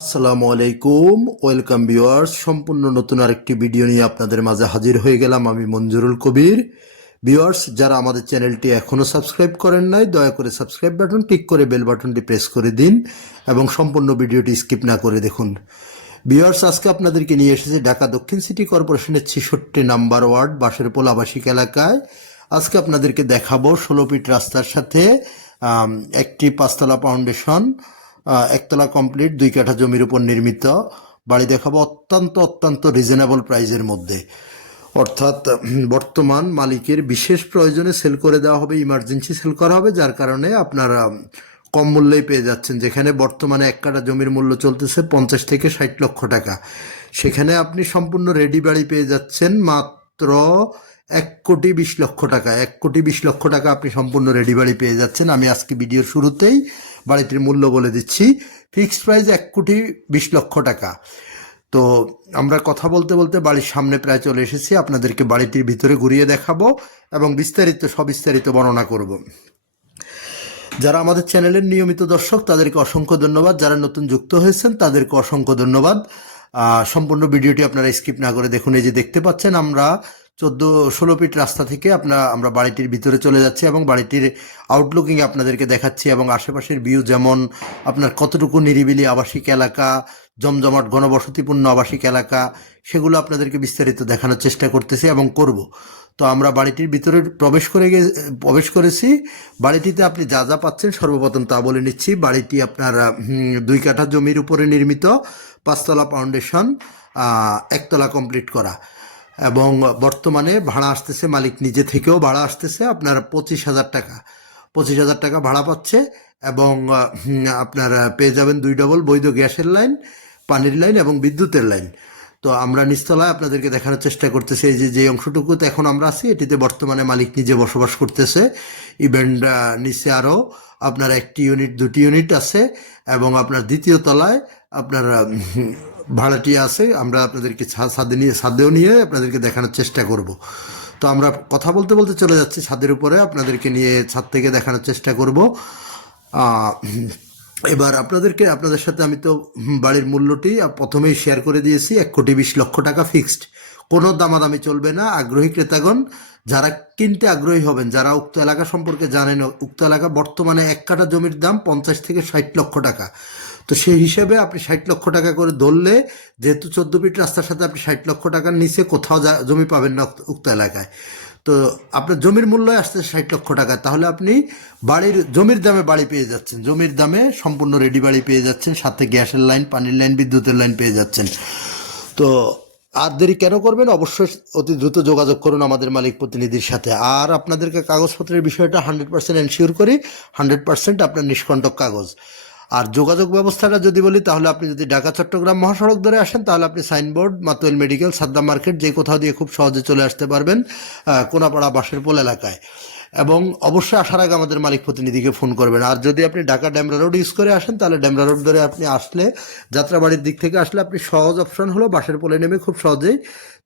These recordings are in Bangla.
আসসালামু আলাইকুম ওয়েলকাম ভিউয়ার্স সম্পূর্ণ নতুন আরেকটি ভিডিও নিয়ে আপনাদের মাঝে হাজির হয়ে গেলাম আমি মঞ্জুরুল কবির। ভিউয়ার্স যারা আমাদের চ্যানেলটি এখনও সাবস্ক্রাইব করেন নাই, দয়া করে সাবস্ক্রাইব বাটন ক্লিক করে বেল বাটনটি প্রেস করে দিন এবং সম্পূর্ণ ভিডিওটি স্কিপ না করে দেখুন। ভিউয়ার্স আজকে আপনাদেরকে নিয়ে এসেছে ঢাকা দক্ষিণ সিটি কর্পোরেশনের ছেষট্টি নাম্বার ওয়ার্ড বাসের পোল আবাসিক এলাকায়। আজকে আপনাদেরকে দেখাবো ষোলো ফিট রাস্তার সাথে একটি পাঁচতলা ফাউন্ডেশন একতলা কমপ্লিট দুই কাঠা জমির উপর নির্মিত। বাড়ি দেখাবো অত্যন্ত অত্যন্ত রিজনেবল প্রাইজের মধ্যে। অর্থাৎ বর্তমান মালিকের বিশেষ প্রয়োজনে সেল করে দেওয়া হবে ইমার্জেন্সি সেল করা হবে, যার কারণে আপনারা কম মূল্যেই পেয়ে যাচ্ছেন। যেখানে বর্তমানে এক কাঠা জমির মূল্য চলতেছে পঞ্চাশ থেকে ষাট লক্ষ টাকা। সেখানে আপনি সম্পূর্ণ রেডি বাড়ি পেয়ে যাচ্ছেন মাত্র এক কোটি বিশ লক্ষ টাকা। এক কোটি বিশ লক্ষ টাকা আপনি সম্পূর্ণ রেডি বাড়ি পেয়ে যাচ্ছেন। আমি আজকে ভিডিওর শুরুতেই বাড়িটির মূল্য বলে দিচ্ছি। ফিক্সড প্রাইস এক কোটি বিশ লক্ষ টাকা। তো আমরা কথা বলতে বলতে বাড়ির সামনে প্রায় চলে এসেছি। আপনাদেরকে বাড়িটির ভিতরে ঘুরিয়ে দেখাবো এবং বিস্তারিত সবিস্তারিত বর্ণনা করব। যারা আমাদের চ্যানেলের নিয়মিত দর্শক, তাদেরকে অসংখ্য ধন্যবাদ। যারা নতুন যুক্ত হয়েছেন, তাদেরকে অসংখ্য ধন্যবাদ। সম্পূর্ণ ভিডিওটি আপনারা স্কিপ না করে দেখুন। এই যে দেখতে পাচ্ছেন, আমরা চোদ্দ, ষোলো ফিট রাস্তা থেকে আপনার, আমরা বাড়িটির ভিতরে চলে যাচ্ছি এবং বাড়িটির আউটলুকিং আপনাদেরকে দেখাচ্ছি এবং আশেপাশের ভিউ যেমন আপনার কতটুকু নিরিবিলি আবাসিক এলাকা, জমজমাট ঘনবসতিপূর্ণ আবাসিক এলাকা, সেগুলো আপনাদেরকে বিস্তারিত দেখানোর চেষ্টা করতেছি এবং করব। তো আমরা বাড়িটির ভিতরে প্রবেশ করে গে, প্রবেশ করেছি। বাড়িটিতে আপনি যা যা পাচ্ছেন সর্বপ্রথম তা বলে নিচ্ছি। বাড়িটি আপনার দুই কাঠা জমির উপরে নির্মিত, পাঁচতলা ফাউন্ডেশন একতলা কমপ্লিট করা। এবং বর্তমানে ভাড়া আসতেছে, মালিক নিজে থেকেও ভাড়া আসতেছে, আপনার পঁচিশ হাজার টাকা। পঁচিশ হাজার টাকা ভাড়া পাচ্ছে এবং আপনার পেয়ে যাবেন দুই ডবল বৈধ গ্যাসের লাইন, পানির লাইন এবং বিদ্যুতের লাইন। তো আমরা নিচতলায় আপনাদেরকে দেখানোর চেষ্টা করতেছি, এই যে যে অংশটুকুতে এখন আমরা আছি, এটিতে বর্তমানে মালিক নিজে বসবাস করতেছে। ইভেন্ট নিচে আরও আপনার একটি ইউনিট দুটি ইউনিট আছে, এবং আপনার দ্বিতীয় তলায় আপনার ভাড়াটি আছে। আমরা আপনাদেরকে ছাদে নিয়ে ছাদেও নিয়ে আপনাদেরকে দেখানোর চেষ্টা করব। তো আমরা কথা বলতে বলতে চলে যাচ্ছি ছাদের উপরে। আপনাদেরকে নিয়ে ছাদ থেকে দেখানোর চেষ্টা করব। এবার আপনাদেরকে, আপনাদের সাথে আমি তো বাড়ির মূল্যটি প্রথমেই শেয়ার করে দিয়েছি, এক কোটি বিশ লক্ষ টাকা ফিক্সড কোনো দামাদামি চলবে না। আগ্রহী ক্রেতাগণ, যারা কিনতে আগ্রহী হবেন, যারা উক্ত এলাকা সম্পর্কে জানেন, উক্ত এলাকা বর্তমানে এক কাঠা জমির দাম পঞ্চাশ থেকে ষাট লক্ষ টাকা। তো সেই হিসেবে আপনি ষাট লক্ষ টাকা করে ধরলে, যেহেতু চোদ্দ ফিট রাস্তার সাথে আপনি ষাট লক্ষ টাকার নিচে কোথাও জমি পাবেন না উক্ত এলাকায়। তো আপনার জমির মূল্য আসছে ষাট লক্ষ টাকা। তাহলে আপনি বাড়ির, জমির দামে বাড়ি পেয়ে যাচ্ছেন। জমির দামে সম্পূর্ণ রেডি বাড়ি পেয়ে যাচ্ছেন, সাথে গ্যাসের লাইন, পানির লাইন, বিদ্যুতের লাইন পেয়ে যাচ্ছেন। তো আর দেরি কেন করবেন? অবশ্যই অতি দ্রুত যোগাযোগ করুন আমাদের মালিক প্রতিনিধির সাথে। আর আপনাদেরকে কাগজপত্রের বিষয়টা হান্ড্রেড পার্সেন্ট এনশিওর করি। হান্ড্রেড পার্সেন্ট আপনার নিষ্কণ্টক কাগজ। আর যোগাযোগ ব্যবস্থাটা যদি বলি, তাহলে আপনি যদি ঢাকা, চট্টগ্রাম মহাসড়ক ধরে আসেন, তাহলে আপনি signboard, Matuail medical, Saddam market যে কোথাও দিয়ে খুব সহজে চলে আসতে পারবেন কোনাপাড়া বাসের পোল এলাকায়। এবং অবশ্যই আসার আগে আমাদের মালিক প্রতিনিধিকে ফোন করবেন। আর যদি আপনি ঢাকা ড্যামরা রোড ইউজ করে আসেন, তাহলে ড্যামরা রোড ধরে আপনি আসলে যাত্রাবাড়ির দিক থেকে আসলে আপনি সহজ অপশন হলো বাসের পোলে নেমে খুব সহজেই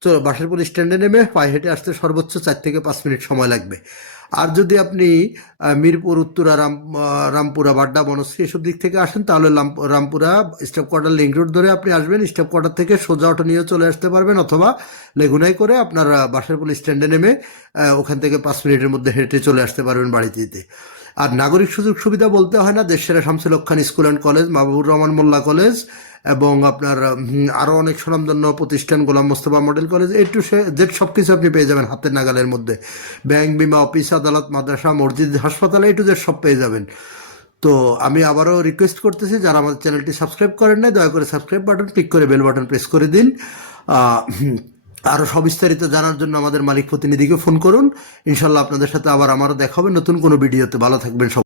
তো বাসের পোল স্ট্যান্ডে নেমে পায়ে হেঁটে আসতে সর্বোচ্চ চার থেকে পাঁচ মিনিট সময় লাগবে। আর যদি আপনি মিরপুর, উত্তরা রাম রামপুরা, বাড্ডা, বনশ্রী এসব দিক থেকে আসেন, তাহলে Rampura staff quarter, link road ধরে আপনি আসবেন, স্টেপ কোয়ার্টার থেকে সোজা অটো নিয়ে চলে আসতে পারবেন, অথবা লেগুনাই করে আপনার বাসারপুল বাসের স্ট্যান্ডে নেমে ওখান থেকে পাঁচ মিনিটের মধ্যে হেঁটে চলে আসতে পারবেন বাড়িতে। আর নাগরিক সুযোগ সুবিধা বলতে হয় না, দেশের Shamsul Haque Khan school and college, Mahbubur Rahman Mollah college এবং আপনার আরও অনেক স্বনামধন্য প্রতিষ্ঠান, Golam Mostofa model college, A to Z সব কিছু আপনি পেয়ে যাবেন হাতের নাগালের মধ্যে। ব্যাংক, বিমা, অফিস, আদালত, মাদ্রাসা, মসজিদ, হাসপাতাল, এ টু জেড সব পেয়ে যাবেন। তো আমি আবারও রিকোয়েস্ট করতেছি, যারা আমাদের চ্যানেলটি সাবস্ক্রাইব করেন না দয়া করে সাবস্ক্রাইব বাটন ক্লিক করে বেল বাটন প্রেস করে দিন। আরও সবিস্তারিত জানার জন্য আমাদের মালিক প্রতিনিধিকে ফোন করুন। ইনশাল্লাহ আপনাদের সাথে আবার আমারও দেখা হবে নতুন কোনো ভিডিওতে। ভালো থাকবেন সবাই।